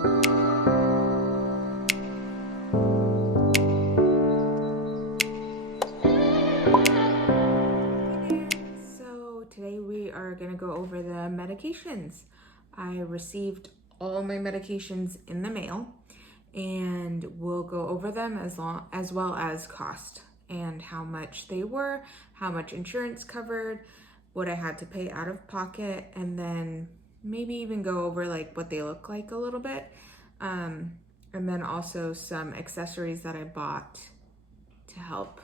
So today we are going to go over the medications. I received all my medications in the mail, and we'll go over them as well as cost and how much they were, how much insurance covered, what I had to pay out of pocket, and then maybe even go over like what they look like a little bit. And then also some accessories that I bought to help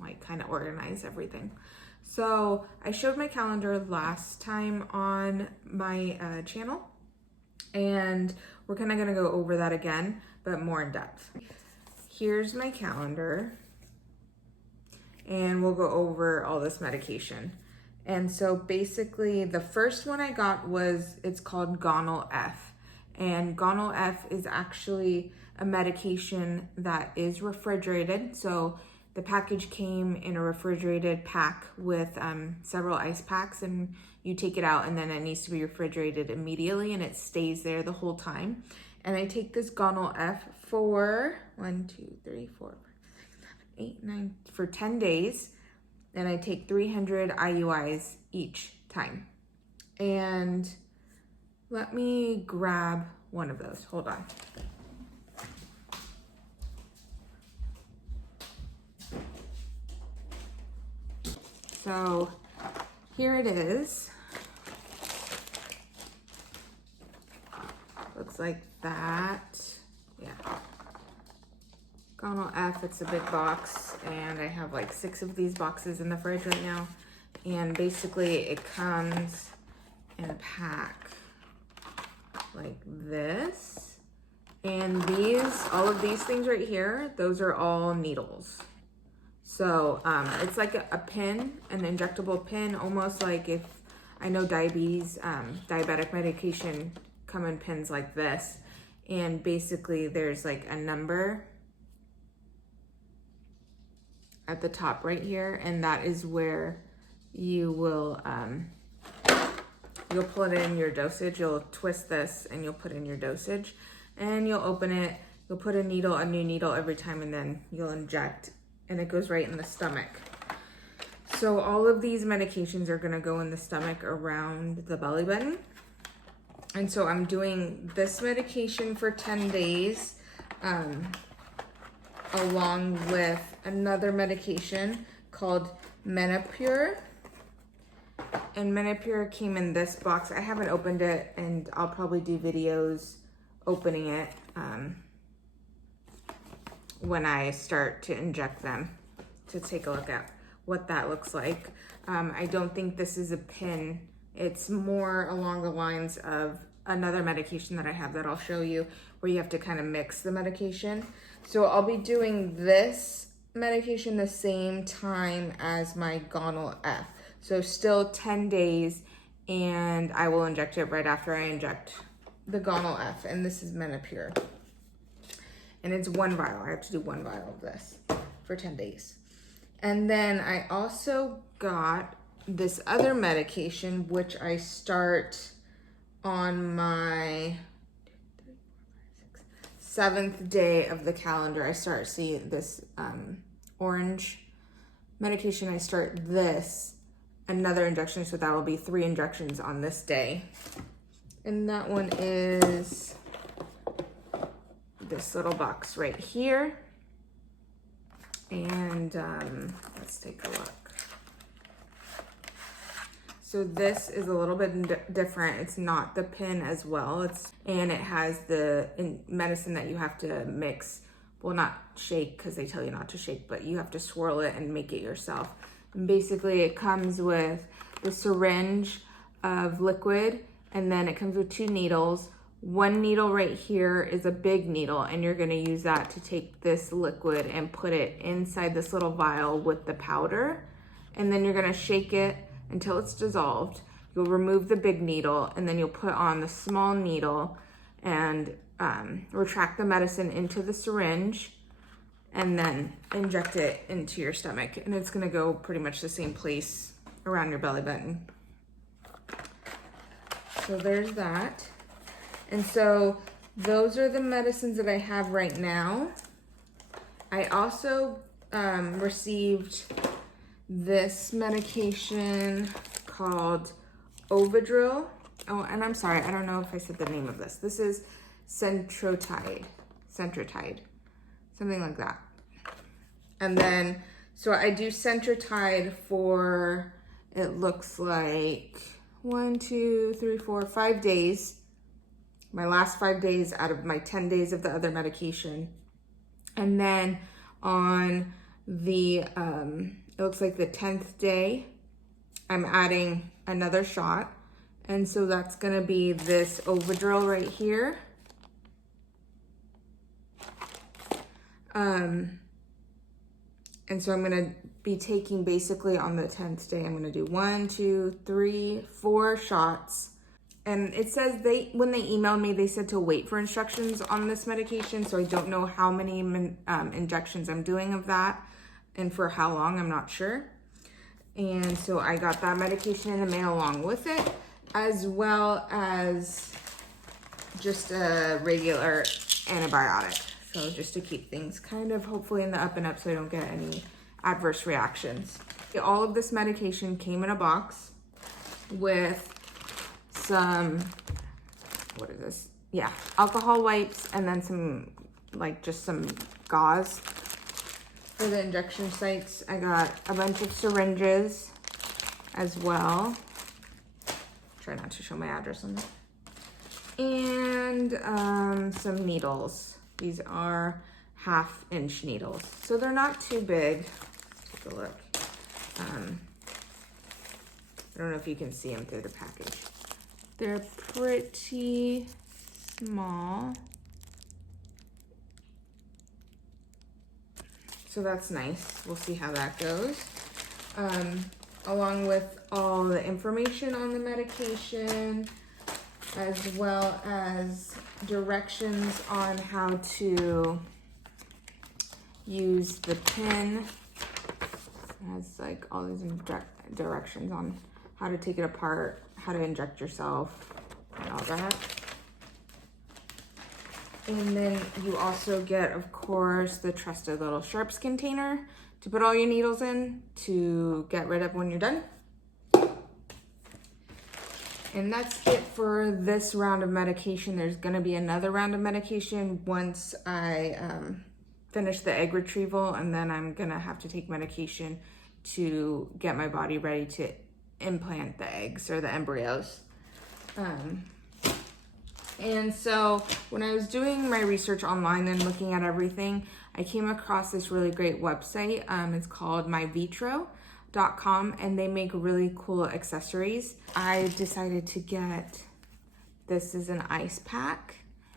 like kind of organize everything. So I showed my calendar last time on my channel, and we're kind of going to go over that again, but more in depth. Here's my calendar, and we'll go over all this medication. And so basically the first one I got it's called Gonal F. And Gonal F is actually a medication that is refrigerated. So the package came in a refrigerated pack with several ice packs, and you take it out and then it needs to be refrigerated immediately, and it stays there the whole time. And I take this Gonal F for 10 days, and I take 300 IUIs each time. And let me grab one of those. Hold on. So here it is. Looks like that. Yeah. Gonal F, it's a big box, and I have like 6 of these boxes in the fridge right now. And basically it comes in a pack like this. And all of these things right here, those are all needles. So it's like a pin, an injectable pin, almost like if I know diabetic medication come in pins like this. And basically there's like a number at the top right here, and that is where you will you'll put in your dosage. You'll twist this and you'll put in your dosage, and you'll open it. You'll put a new needle every time, and then you'll inject, and it goes right in the stomach. So all of these medications are gonna go in the stomach around the belly button. And so I'm doing this medication for 10 days, along with another medication called Menopur. And Menopur came in this box. I haven't opened it, and I'll probably do videos opening it when I start to inject them, to take a look at what that looks like. I don't think this is a pin. It's more along the lines of another medication that I have that I'll show you, where you have to kind of mix the medication. So I'll be doing this medication the same time as my Gonal F. So still 10 days, and I will inject it right after I inject the Gonal F. And this is Menopur. And it's 1 vial. I have to do 1 vial of this for 10 days. And then I also got this other medication, which I start on my 7th day of the calendar. I start seeing this orange medication. I start another injection, so that will be 3 injections on this day. And that one is this little box right here. And let's take a look. So this is a little bit different. It's not the pin as well. And it has the medicine that you have to mix. Well, not shake, because they tell you not to shake, but you have to swirl it and make it yourself. And basically it comes with the syringe of liquid, and then it comes with 2 needles. 1 needle right here is a big needle, and you're gonna use that to take this liquid and put it inside this little vial with the powder. And then you're gonna shake it until it's dissolved. You'll remove the big needle, and then you'll put on the small needle and retract the medicine into the syringe, and then inject it into your stomach. And it's gonna go pretty much the same place around your belly button. So there's that. And so those are the medicines that I have right now. I also received this medication called Ovidril. Oh, and I'm sorry, I don't know if I said the name of this. This is Centrotide, something like that. And then, so I do Centrotide for, it looks like 1, 2, 3, 4, 5 days. My last 5 days out of my 10 days of the other medication. And then on the, it looks like the 10th day, I'm adding another shot. And so that's gonna be this Ovidril right here. And so I'm gonna be taking basically on the 10th day, I'm gonna do 1, 2, 3, 4 shots. And it says when they emailed me, they said to wait for instructions on this medication. So I don't know how many injections I'm doing of that and for how long, I'm not sure. And so I got that medication in the mail along with it, as well as just a regular antibiotic. So just to keep things kind of hopefully in the up and up so I don't get any adverse reactions. All of this medication came in a box with some, what is this? Yeah, alcohol wipes, and then some, like just some gauze for the injection sites. I got a bunch of syringes as well. Try not to show my address on that. And some needles. These are 1/2-inch needles. So they're not too big. Let's take a look. I don't know if you can see them through the package. They're pretty small. So that's nice. We'll see how that goes. Along with all the information on the medication, as well as directions on how to use the pin. It has like all these directions on how to take it apart, how to inject yourself, and all that. And then you also get, of course, the trusted little sharps container to put all your needles in to get rid of when you're done. And that's it for this round of medication. There's gonna be another round of medication once I finish the egg retrieval, and then I'm gonna have to take medication to get my body ready to implant the eggs or the embryos. And so when I was doing my research online and looking at everything, I came across this really great website. It's called myvitro.com, and they make really cool accessories. I decided to get, this is an ice pack,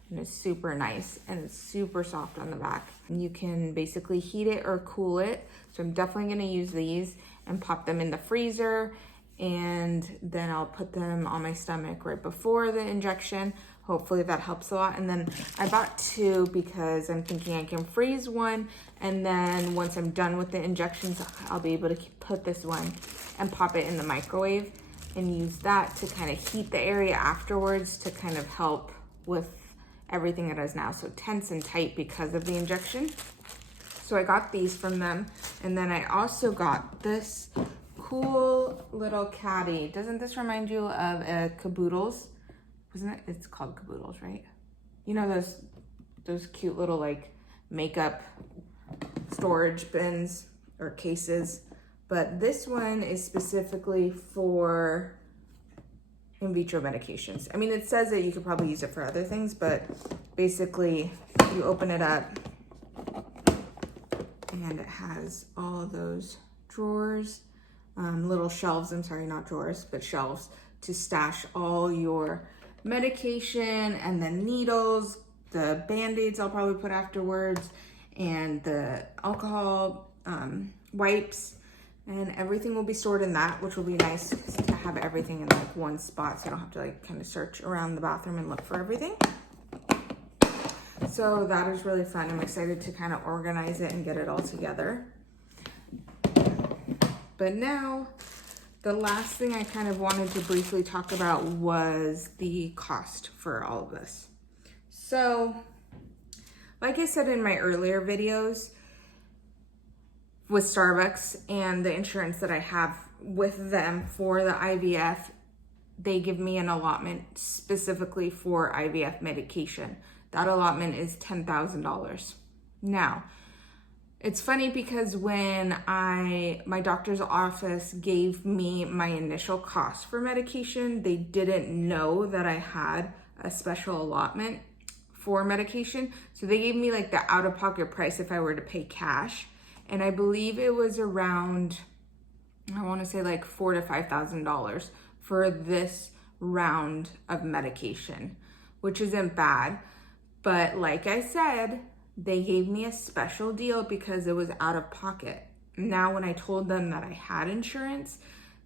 and it's super nice and it's super soft on the back. And you can basically heat it or cool it. So I'm definitely gonna use these and pop them in the freezer, and then I'll put them on my stomach right before the injection. Hopefully that helps a lot. And then I bought 2 because I'm thinking I can freeze one, and then once I'm done with the injections, I'll be able to put this one and pop it in the microwave and use that to kind of heat the area afterwards to kind of help with everything it is now so tense and tight because of the injection. So I got these from them. And then I also got this cool little caddy. Doesn't this remind you of a caboodles? Wasn't it? It's called caboodles, right? You know those cute little like makeup storage bins or cases. But this one is specifically for in vitro medications. I mean, it says that you could probably use it for other things, but basically you open it up and it has all of those drawers, little shelves, I'm sorry, not drawers, but shelves to stash all your medication, and then needles, the Band-Aids I'll probably put afterwards, and the alcohol wipes, and everything will be stored in that, which will be nice to have everything in like one spot so I don't have to like kind of search around the bathroom and look for everything. So that is really fun. I'm excited to kind of organize it and get it all together. But now, the last thing I kind of wanted to briefly talk about was the cost for all of this. So, like I said in my earlier videos with Starbucks and the insurance that I have with them for the IVF, they give me an allotment specifically for IVF medication. That allotment is $10,000. Now, it's funny because when my doctor's office gave me my initial cost for medication, they didn't know that I had a special allotment for medication. So they gave me like the out-of-pocket price if I were to pay cash. And I believe it was around, I want to say like $4,000 to $5,000 for this round of medication, which isn't bad. But like I said, they gave me a special deal because it was out of pocket. Now, when I told them that I had insurance,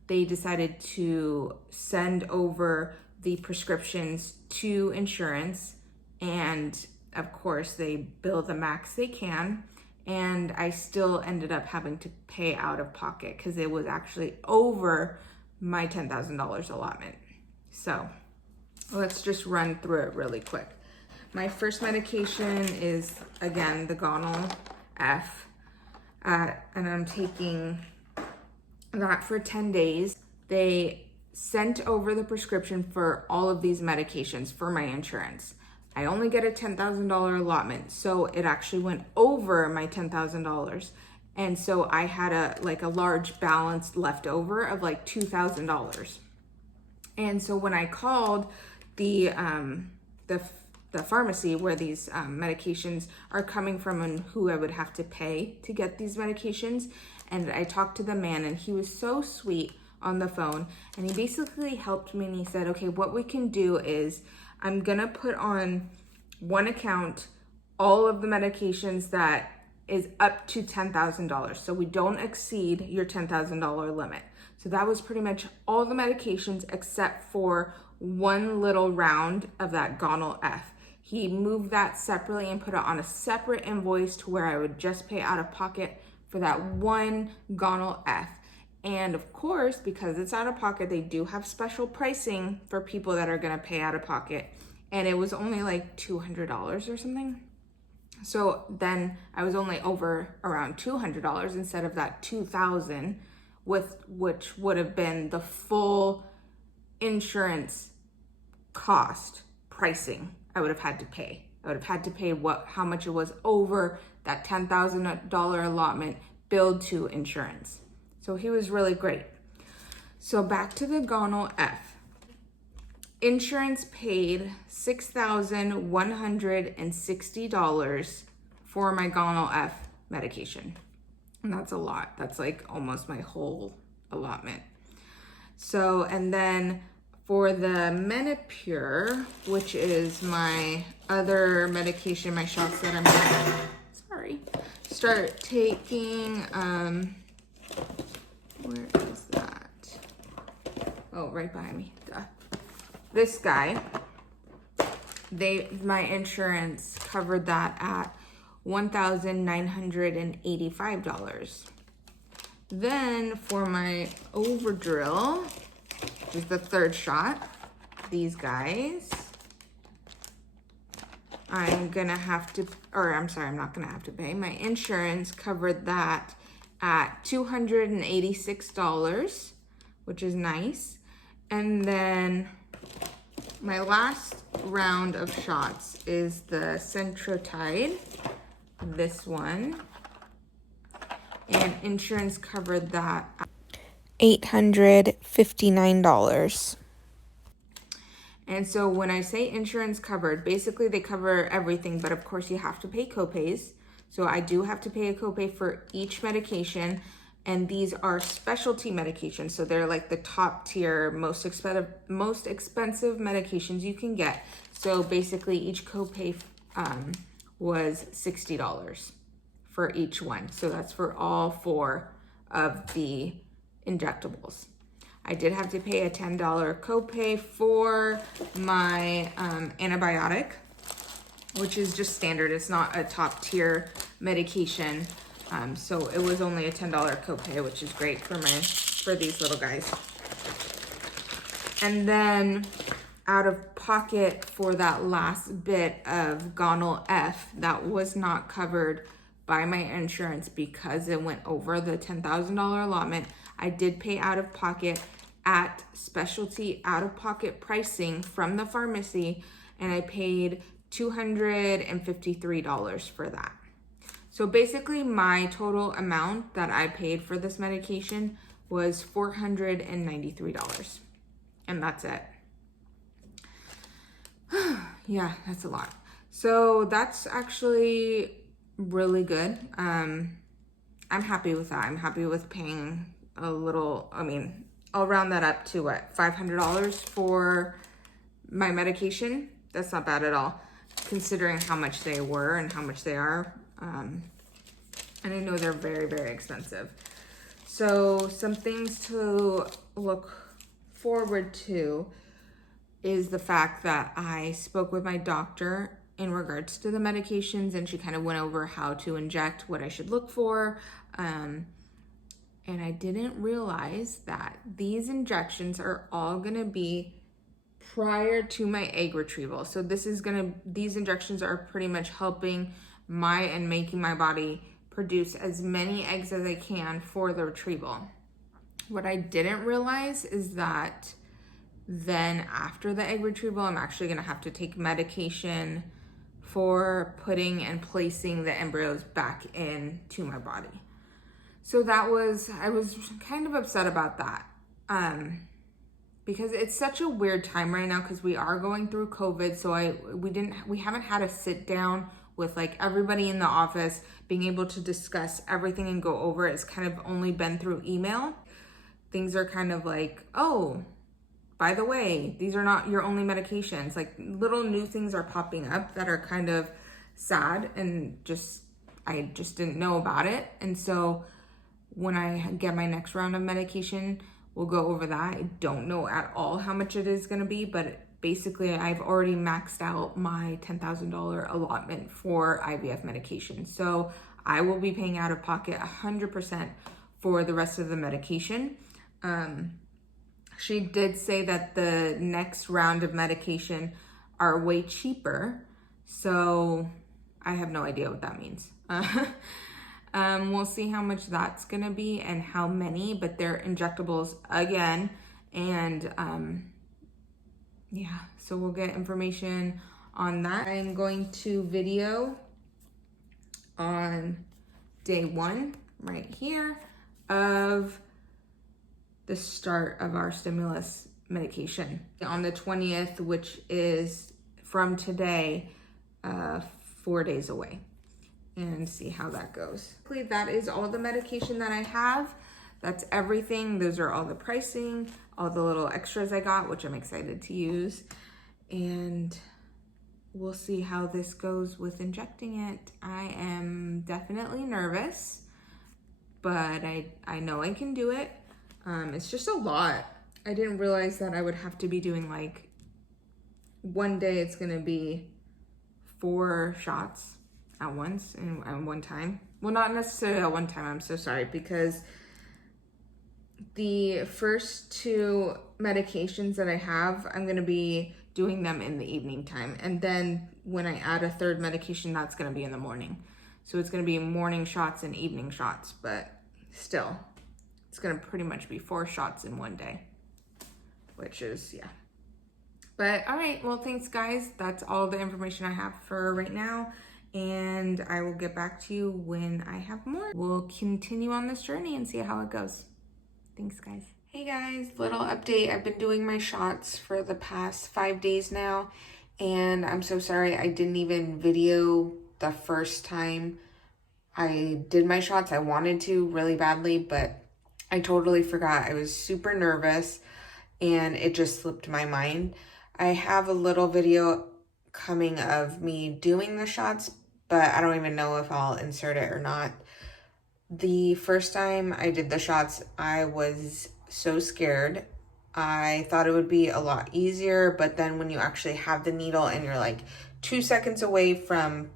they decided to send over the prescriptions to insurance. And of course, they bill the max they can. And I still ended up having to pay out of pocket because it was actually over my $10,000 allotment. So let's just run through it really quick. My first medication is, again, the Gonal F, and I'm taking that for 10 days. They sent over the prescription for all of these medications for my insurance. I only get a $10,000 allotment, so it actually went over my $10,000. And so I had a large balance left over of like $2,000. And so when I called the pharmacy where these medications are coming from and who I would have to pay to get these medications, and I talked to the man, and he was so sweet on the phone, and he basically helped me, and he said, okay, what we can do is I'm gonna put on one account all of the medications that is up to $10,000, so we don't exceed your $10,000 limit. So that was pretty much all the medications except for one little round of that Gonal F. He moved that separately and put it on a separate invoice to where I would just pay out of pocket for that one Gonal F. And of course, because it's out of pocket, they do have special pricing for people that are gonna pay out of pocket. And it was only like $200 or something. So then I was only over around $200 instead of that $2,000, which would have been the full insurance cost pricing I would have had to pay. I would have had to pay how much it was over that $10,000 allotment billed to insurance. So he was really great. So back to the Gonal F. Insurance paid $6,160 for my Gonal F medication. And that's a lot. That's like almost my whole allotment. So, and then for the Menopur, which is my other medication, my shots that I'm gonna, start taking, where is that? Oh, right behind me, duh. This guy, my insurance covered that at $1,985. Then for my Overdrill, which is the third shot, these guys, I'm not gonna have to pay. My insurance covered that at $286, which is nice. And then my last round of shots is the Centrotide, this one, and insurance covered that at $859. And so when I say insurance covered, basically they cover everything, but of course you have to pay copays. So I do have to pay a copay for each medication, and these are specialty medications. So they're like the top tier, most expensive medications you can get. So basically each copay was $60 for each one. So that's for all 4 of the injectables. I did have to pay a $10 copay for my antibiotic, which is just standard. It's not a top tier medication. So it was only a $10 copay, which is great for these little guys. And then out of pocket for that last bit of Gonal F that was not covered by my insurance because it went over the $10,000 allotment. I did pay out of pocket at specialty out of pocket pricing from the pharmacy, and I paid $253 for that. So basically my total amount that I paid for this medication was $493, and that's it. Yeah, that's a lot. So that's actually really good. I'm happy with that. I'm happy with paying a little, I mean, I'll round that up to what, $500 for my medication. That's not bad at all, considering how much they were and how much they are. And I know they're very, very expensive. So some things to look forward to is the fact that I spoke with my doctor in regards to the medications, and she kind of went over how to inject, what I should look for. And I didn't realize that these injections are all gonna be prior to my egg retrieval. So these injections are pretty much helping and making my body produce as many eggs as I can for the retrieval. What I didn't realize is that then after the egg retrieval, I'm actually gonna have to take medication for putting and placing the embryos back into my body. So I was kind of upset about that. Because it's such a weird time right now because we are going through COVID. So we haven't had a sit down with like everybody in the office being able to discuss everything and go over it. It's kind of only been through email. Things are kind of like, oh, by the way, these are not your only medications. Like little new things are popping up that are kind of sad, and I just didn't know about it. And so when I get my next round of medication, we'll go over that. I don't know at all how much it is gonna be, but basically I've already maxed out my $10,000 allotment for IVF medication. So I will be paying out of pocket 100% for the rest of the medication. She did say that the next round of medication are way cheaper. So I have no idea what that means. We'll see how much that's gonna be and how many, but they're injectables again. And yeah, so we'll get information on that. I'm going to video on day 1 right here of the start of our stimulus medication on the 20th, which is from today, 4 days away, and see how that goes. That is all the medication that I have. That's everything. Those are all the pricing, all the little extras I got, which I'm excited to use. And we'll see how this goes with injecting it. I am definitely nervous, but I know I can do it. It's just a lot. I didn't realize that I would have to be doing like, one day it's gonna be 4 shots at once and at one time. Well, not necessarily at one time, I'm so sorry, because the first 2 medications that I have, I'm gonna be doing them in the evening time. And then when I add a 3rd medication, that's gonna be in the morning. So it's gonna be morning shots and evening shots, but still, it's gonna pretty much be 4 shots in one day, which is, yeah. But all right, well, thanks guys. That's all the information I have for right now. And I will get back to you when I have more. We'll continue on this journey and see how it goes. Thanks guys. Hey guys, little update. I've been doing my shots for the past 5 days now, and I'm so sorry I didn't even video the first time I did my shots. I wanted to really badly, but I totally forgot. I was super nervous and it just slipped my mind. I have a little video coming of me doing the shots, but I don't even know if I'll insert it or not. The first time I did the shots, I was so scared. I thought it would be a lot easier, but then when you actually have the needle and you're like 2 seconds away from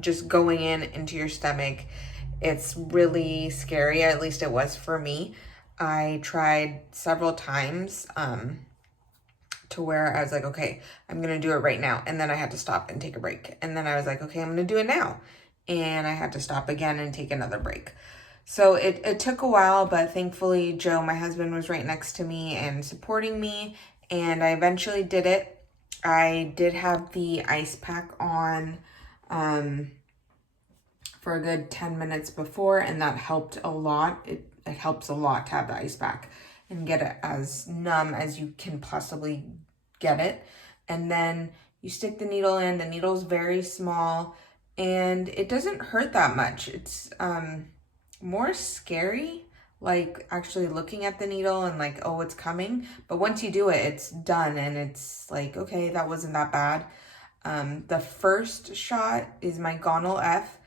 just going into your stomach, it's really scary. At least it was for me. I tried several times to where I was like, okay, I'm gonna do it right now. And then I had to stop and take a break. And then I was like, okay, I'm gonna do it now. And I had to stop again and take another break. So it took a while, but thankfully Joe, my husband, was right next to me and supporting me. And I eventually did it. I did have the ice pack on for a good 10 minutes before, and that helped a lot. It helps a lot to have the ice pack and get it as numb as you can possibly get it. And then you stick the needle in. The needle's very small and it doesn't hurt that much. It's more scary, like actually looking at the needle and like, oh, it's coming. But once you do it, it's done and it's like, okay, that wasn't that bad. The first shot is my gonal F,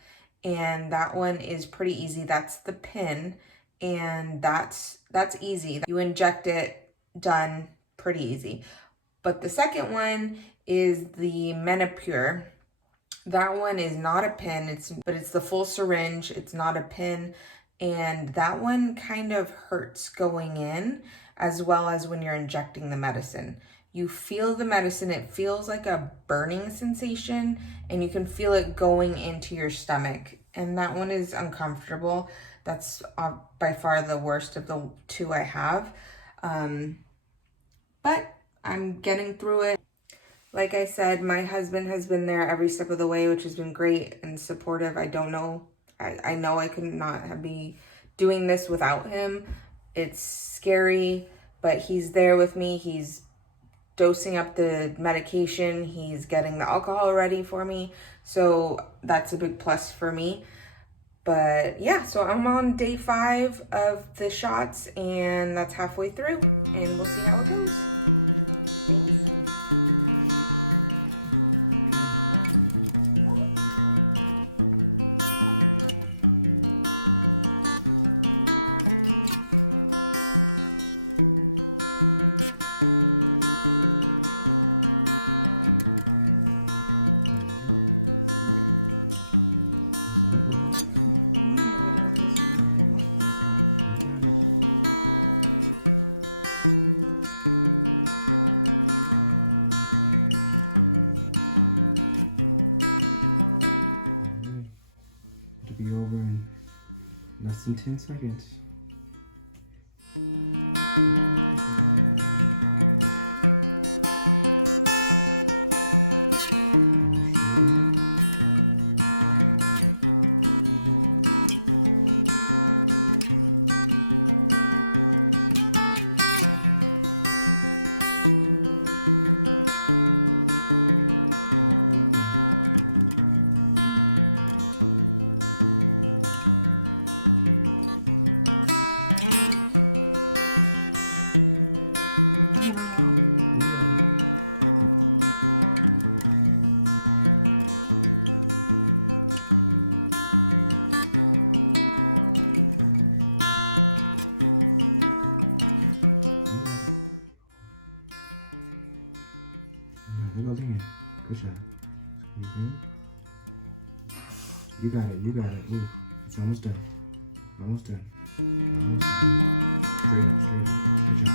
and that one is pretty easy. That's the pin, and that's easy. You inject it, done, pretty easy. But the second one is the Menopur. That one is not a pin, but it's the full syringe. It's not a pin, and that one kind of hurts going in as well as when you're injecting the medicine. You feel the medicine, it feels like a burning sensation, and you can feel it going into your stomach. And that one is uncomfortable. That's by far the worst of the two I have. But I'm getting through it. Like I said, my husband has been there every step of the way, which has been great and supportive. I know I could not be doing this without him. It's scary, but he's there with me. He's dosing up the medication. He's getting the alcohol ready for me. So that's a big plus for me. But yeah, so I'm on day 5 of the shots, and that's halfway through, and we'll see how it goes. Thanks. It'll be over in less than 10 seconds. Hold on. Good job. Squeeze in. You got it. Ooh, it's almost done. Almost done. Straight up. Good job.